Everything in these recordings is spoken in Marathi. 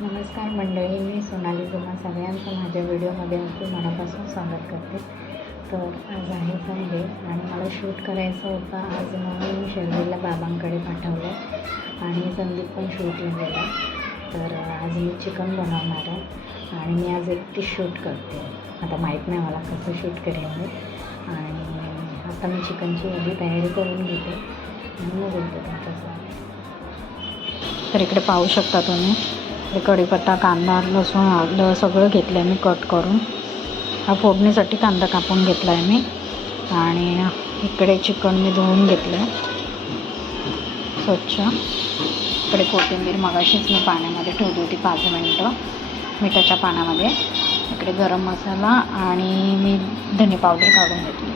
नमस्कार मंडळी, मी सोनाली तुम्हा सगळ्यांचं माझ्या व्हिडिओमध्ये अगदी मनापासून स्वागत करते. तर आज आहे संडे आणि मला शूट करायचं होतं आज, म्हणून मी शर्वीला बाबांकडे पाठवलं आणि संदीप पण शूटला गेला. तर आज मी चिकन बनवणार आहे आणि मी आज एकटी शूट करते. आता माहीत नाही मला कसं शूट करेन मी. आणि आता मी चिकनची एवढी तयारी करून घेते आणि मग बोलते तुमच्यासोबत. तर इकडे पाहू शकता तुम्ही, कढीपत्ता, कांदा, लसूण, आलं सगळं घेतलं आहे मी कट करून. हा फोडणीसाठी कांदा कापून घेतला आहे मी. आणि इकडे चिकन मी धुवून घेतलं आहे स्वच्छ. इकडे कोथिंबीर मगाशीच मी पाण्यामध्ये ठेवली होती 5 मिनटं मिठाच्या पाण्यामध्ये. इकडे गरम मसाला आणि मी धने पावडर काढून घेतली.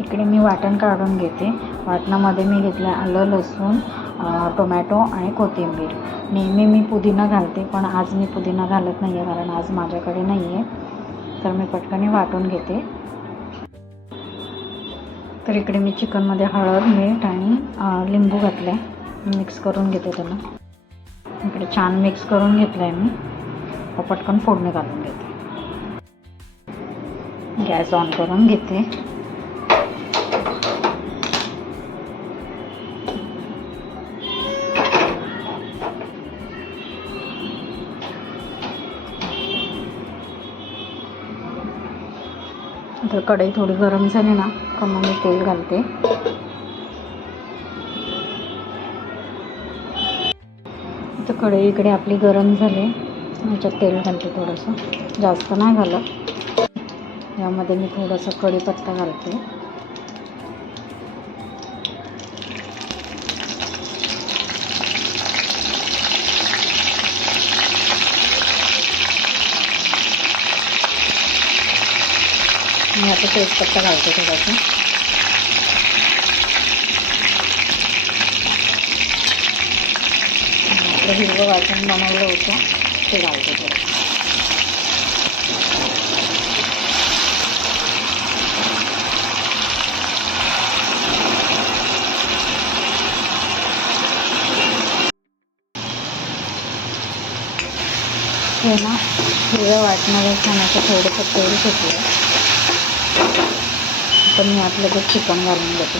इकडे मी वाटण काढून घेते. वाटणामध्ये मी घेतलं आलं, लसूण, टोमॅटो आणि कोथिंबीर. नेहमी मी पुदिना घालते, पण आज मी पुदिना घालत नाही आहे कारण आज माझ्याकडे नाही आहे. तर मी पटकन वाटून घेते. तर इकडे मी चिकनमध्ये हळद, मीठ आणि लिंबू घातलं आहे. मिक्स करून घेते त्याला. इकडे छान मिक्स करून घेतलं आहे मी. पटकन फोडणी घालून घेते. गॅस ऑन करून घेते. तर कढई थोडी गरम झाली ना का मग मी तेल घालते. तर कढई इकडे आपली गरम झाली. याच्यात तेल घालते थोडंसं, जास्त नाही घालत. यामध्ये मी थोडंसं कढीपत्ता घालते. मी आता तेजपत्ता घालते थोडंसं. आपलं हिरवं वाटण बनवलं होतं ते घालते थोडं. हे ना हिरव्या वाटणाला छान असं थोडंसं तेल सुटलं. पण मी आपलं ते चिकन घालून घेते.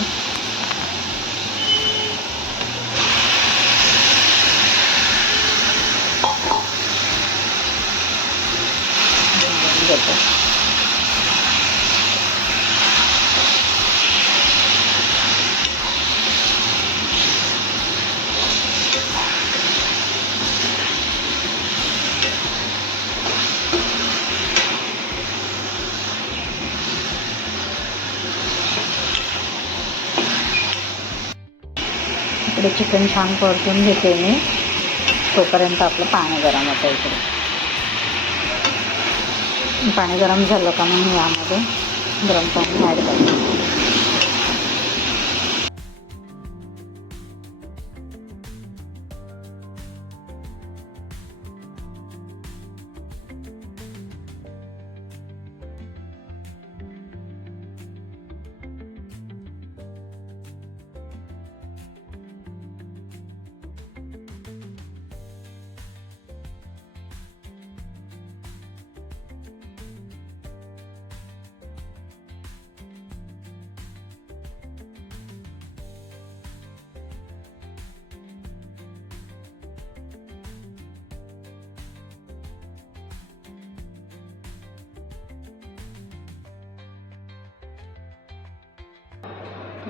इकडे चिकन छान परतून घेते मी. तोपर्यंत आपलं पाणी गरम होतं. इकडे पाणी गरम झालं का मग यामध्ये गरम पाणी ॲड करते.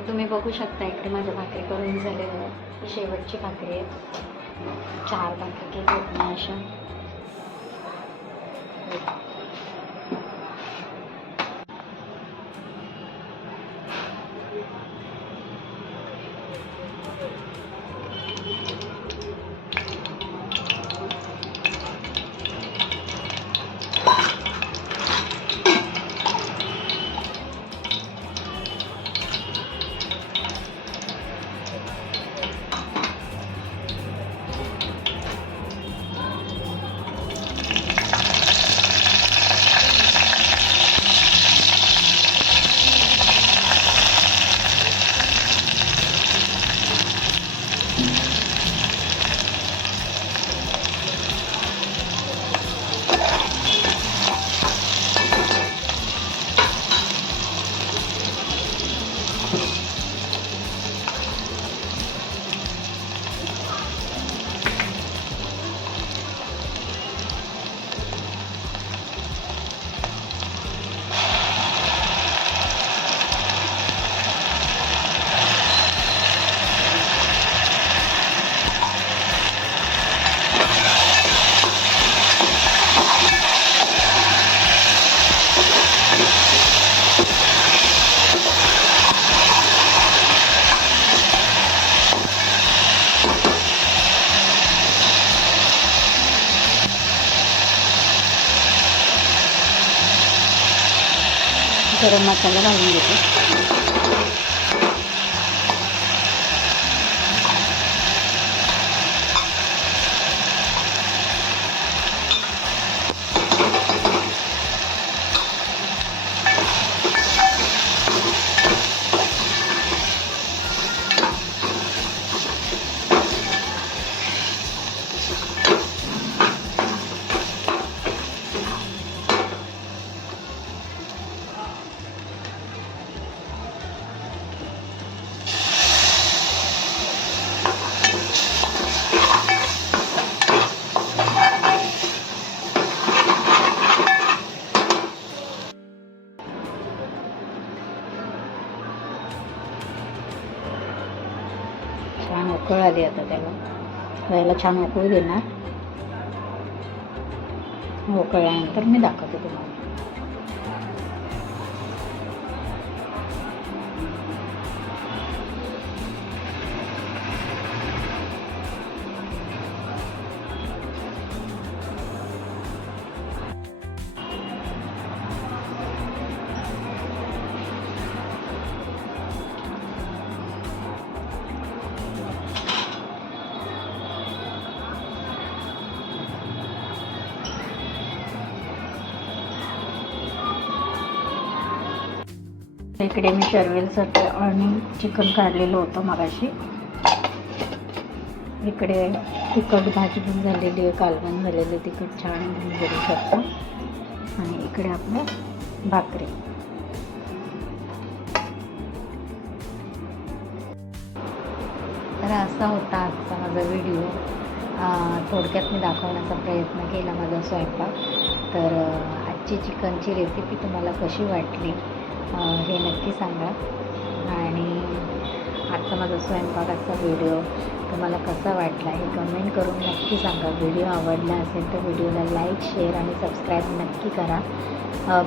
तुम्ही बघू शकता इकडे माझ्या भाकरी करून झालेलं आहे. शेवटची भाकरी आहे. 4 भाकरी केली आहेत मी अशा. गरम मसाला घालून घेते. छान उकळ आली आता त्याला छान उकळू देणार. उकळल्यानंतर मी दाखवते तुम्हाला. इकडे मी शर्वेलसाठी आणि चिकन काढलेलं होतं मगाशी. इकडे तिखट भाजी पण झालेली आहे, कालवण झालेले तिखट छान बघू शकतो. आणि इकडे आपल्या भाकरी. तर असा होता आजचा माझा व्हिडिओ. थोडक्यात मी दाखवण्याचा प्रयत्न केला माझा स्वयंपाक. तर आजची चिकनची रेसिपी तुम्हाला कशी वाटली हे नक्की सांगा. आणि आजचा माझा स्वयंपाकाचा व्हिडिओ तुम्हाला कसा वाटला हे कमेंट करून नक्की सांगा. व्हिडिओ आवडला असेल तर व्हिडिओला लाईक, शेअर आणि सबस्क्राईब नक्की करा.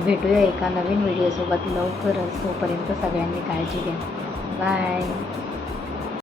भेटूया एका नवीन व्हिडिओसोबत लवकरच. तोपर्यंत सगळ्यांनी काळजी घ्या. बाय.